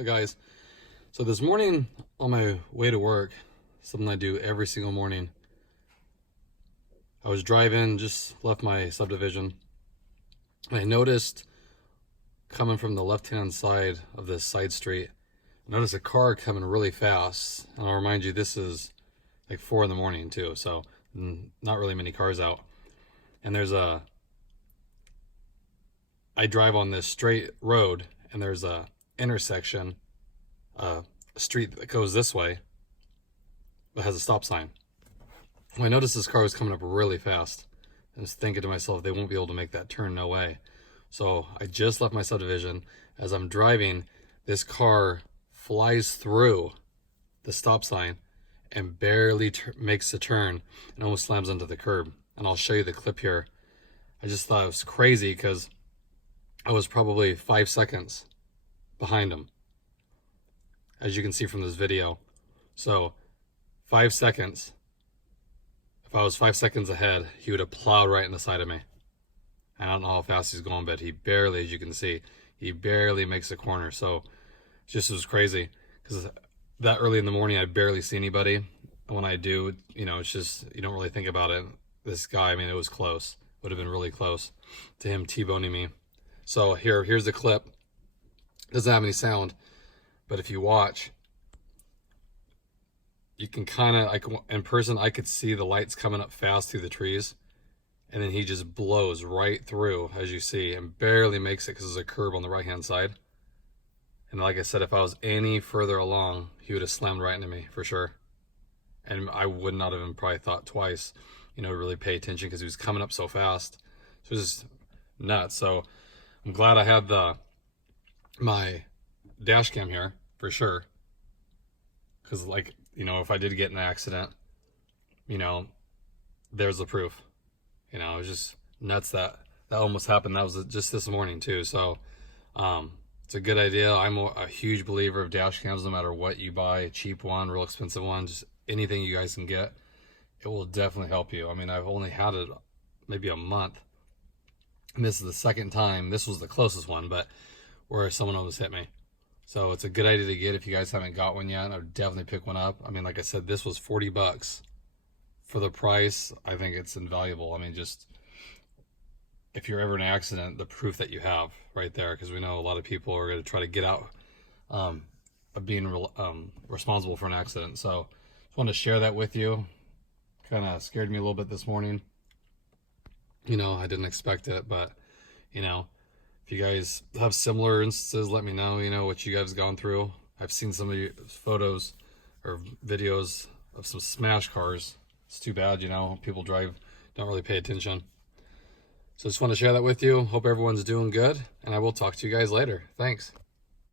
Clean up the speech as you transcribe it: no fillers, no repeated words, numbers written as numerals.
So guys, so this morning on my way to work, something I do every single morning, I was driving, just left my subdivision, and I noticed coming from the left-hand side of this side street, I noticed a car coming really fast. And I'll remind you, this is like 4 in the morning too, so not really many cars out. And I drive on this straight road, and there's a intersection, a street that goes this way, but has a stop sign. Well, I noticed this car was coming up really fast. I was thinking to myself, they won't be able to make that turn, no way. So I just left my subdivision. As I'm driving, this car flies through the stop sign and barely makes a turn and almost slams into the curb. And I'll show you the clip here. I just thought it was crazy because I was probably 5 seconds behind him, as you can see from this video. So 5 seconds. If I was 5 seconds ahead, he would have plowed right in the side of me. I don't know how fast he's going, but he barely, as you can see, he barely makes a corner. So it just was crazy because that early in the morning, I barely see anybody. And when I do, it's just, you don't really think about it. This guy, I mean, it was close. Would have been really close to him T-boning me. So here's the clip. Doesn't have any sound, but if you watch, you can kind of, in person, I could see the lights coming up fast through the trees. And then he just blows right through, as you see, and barely makes it because there's a curb on the right-hand side. And like I said, if I was any further along, he would have slammed right into me for sure. And I would not have even probably thought twice, really pay attention because he was coming up so fast. So it was just nuts. So I'm glad I had my dash cam here for sure. Because if I did get in an accident, there's the proof. It was just nuts that almost happened. That was just this morning too. So it's a good idea. I'm a huge believer of dash cams, no matter what you buy, a cheap one, real expensive one, just anything you guys can get. It will definitely help you. I mean, I've only had it maybe a month. And this is the second time. This was the closest one, but where someone almost hit me. So it's a good idea to get if you guys haven't got one yet. I would definitely pick one up. I mean, like I said, this was $40. For the price, I think it's invaluable. I mean, just if you're ever in an accident, the proof that you have right there, because we know a lot of people are going to try to get out of being responsible for an accident. So just wanted to share that with you. Kind of scared me a little bit this morning. I didn't expect it, but if you guys have similar instances, let me know, what you guys have gone through. I've seen some of your photos or videos of some smash cars. It's too bad, people don't really pay attention. So just want to share that with you. Hope everyone's doing good, and I will talk to you guys later. Thanks.